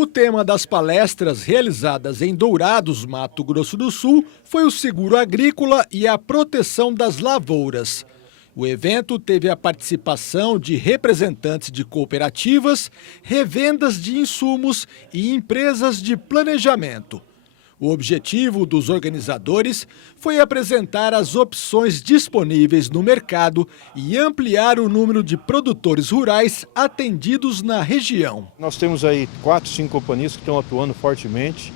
O tema das palestras realizadas em Dourados, Mato Grosso do Sul, foi o seguro agrícola e a proteção das lavouras. O evento teve a participação de representantes de cooperativas, revendas de insumos e empresas de planejamento. O objetivo dos organizadores foi apresentar as opções disponíveis no mercado e ampliar o número de produtores rurais atendidos na região. Nós temos aí 4, 5 companhias que estão atuando fortemente.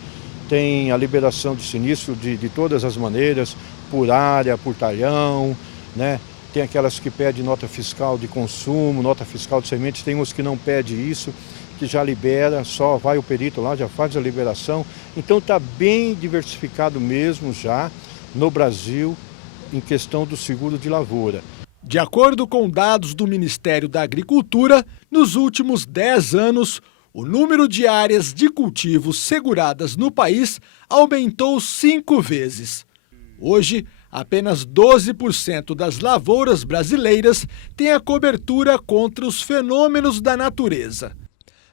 Tem a liberação de sinistro de todas as maneiras, por área, por talhão, né? Tem aquelas que pedem nota fiscal de consumo, nota fiscal de sementes, tem uns que não pedem isso, que já libera, só vai o perito lá, já faz a liberação. Então está bem diversificado mesmo já no Brasil em questão do seguro de lavoura. De acordo com dados do Ministério da Agricultura, nos últimos 10 anos, o número de áreas de cultivos seguradas no país aumentou 5 vezes. Hoje, apenas 12% das lavouras brasileiras têm a cobertura contra os fenômenos da natureza.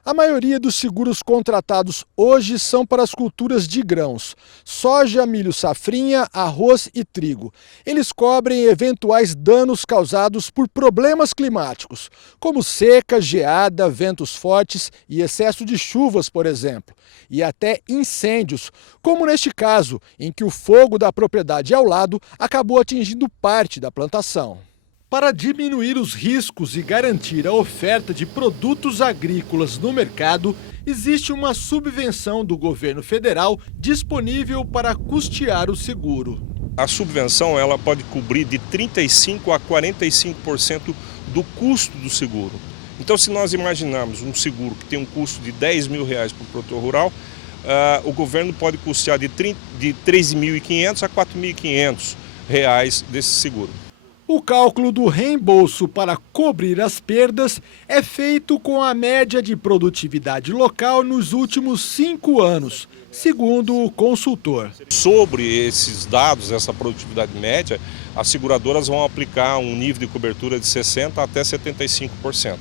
A maioria dos seguros contratados hoje são para as culturas de grãos: soja, milho safrinha, arroz e trigo. Eles cobrem eventuais danos causados por problemas climáticos, como seca, geada, ventos fortes e excesso de chuvas, por exemplo, e até incêndios, como neste caso, em que o fogo da propriedade ao lado acabou atingindo parte da plantação. Para diminuir os riscos e garantir a oferta de produtos agrícolas no mercado, existe uma subvenção do governo federal disponível para custear o seguro. A subvenção ela pode cobrir de 35% a 45% do custo do seguro. Então, se nós imaginarmos um seguro que tem um custo de R$10 mil para o produtor rural, o governo pode custear de R$3.500 a R$4.500 desse seguro. O cálculo do reembolso para cobrir as perdas é feito com a média de produtividade local nos últimos 5 anos, segundo o consultor. Sobre esses dados, essa produtividade média, as seguradoras vão aplicar um nível de cobertura de 60% até 75%.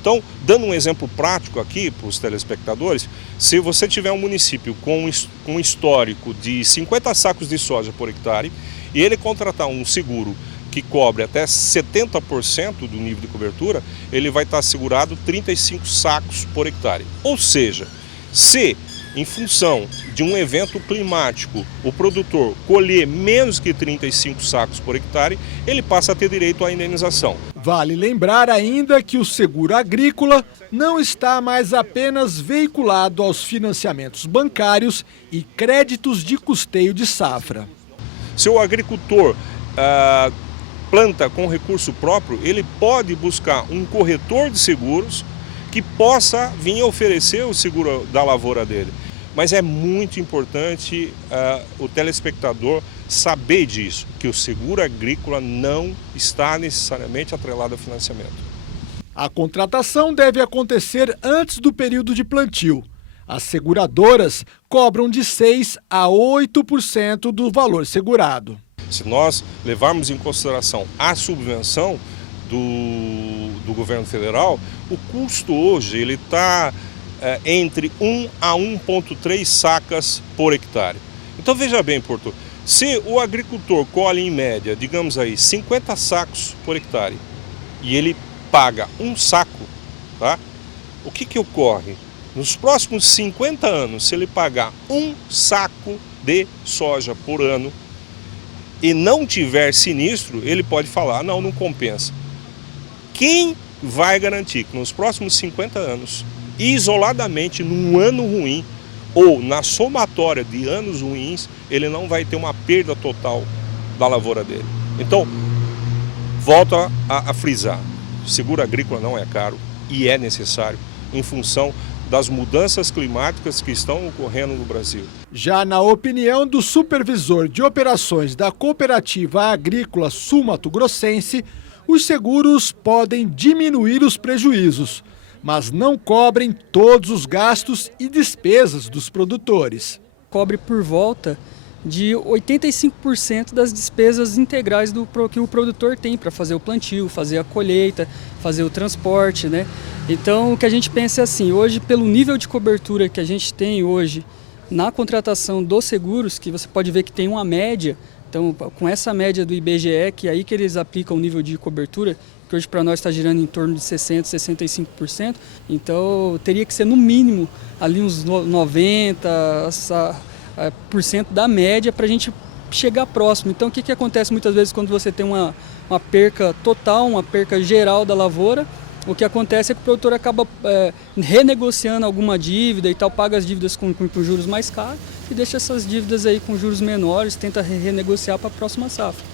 Então, dando um exemplo prático aqui para os telespectadores, se você tiver um município com um histórico de 50 sacos de soja por hectare e ele contratar um seguro que cobre até 70% do nível de cobertura, ele vai estar assegurado 35 sacos por hectare. Ou seja, se em função de um evento climático o produtor colher menos que 35 sacos por hectare, ele passa a ter direito à indenização. Vale lembrar ainda que o seguro agrícola não está mais apenas veiculado aos financiamentos bancários e créditos de custeio de safra. Se o agricultor planta com recurso próprio, ele pode buscar um corretor de seguros que possa vir oferecer o seguro da lavoura dele. Mas é muito importante o telespectador saber disso, que o seguro agrícola não está necessariamente atrelado ao financiamento. A contratação deve acontecer antes do período de plantio. As seguradoras cobram de 6% a 8% do valor segurado. Se nós levarmos em consideração a subvenção do governo federal, o custo hoje ele está entre 1 a 1,3 sacas por hectare. Então veja bem, Porto, se o agricultor colhe em média, digamos aí, 50 sacos por hectare e ele paga um saco, tá? O que ocorre? Nos próximos 50 anos, se ele pagar um saco de soja por ano, e não tiver sinistro, ele pode falar, não compensa. Quem vai garantir que nos próximos 50 anos, isoladamente num ano ruim, ou na somatória de anos ruins, ele não vai ter uma perda total da lavoura dele? Então, volto a frisar, seguro agrícola não é caro e é necessário em função das mudanças climáticas que estão ocorrendo no Brasil. Já na opinião do supervisor de operações da Cooperativa Agrícola Sul-Mato-Grossense, os seguros podem diminuir os prejuízos, mas não cobrem todos os gastos e despesas dos produtores. Cobre por volta de 85% das despesas integrais que o produtor tem para fazer o plantio, fazer a colheita, fazer o transporte, né? Então, o que a gente pensa é assim, hoje, pelo nível de cobertura que a gente tem hoje na contratação dos seguros, que você pode ver que tem uma média, então, com essa média do IBGE, que é aí que eles aplicam o nível de cobertura, que hoje para nós está girando em torno de 60%, 65%, então teria que ser no mínimo ali uns 90% da média para a gente chegar próximo. Então o que acontece muitas vezes quando você tem uma perca total, uma perca geral da lavoura? O que acontece é que o produtor acaba renegociando alguma dívida e tal, paga as dívidas com juros mais caros e deixa essas dívidas aí com juros menores, tenta renegociar para a próxima safra.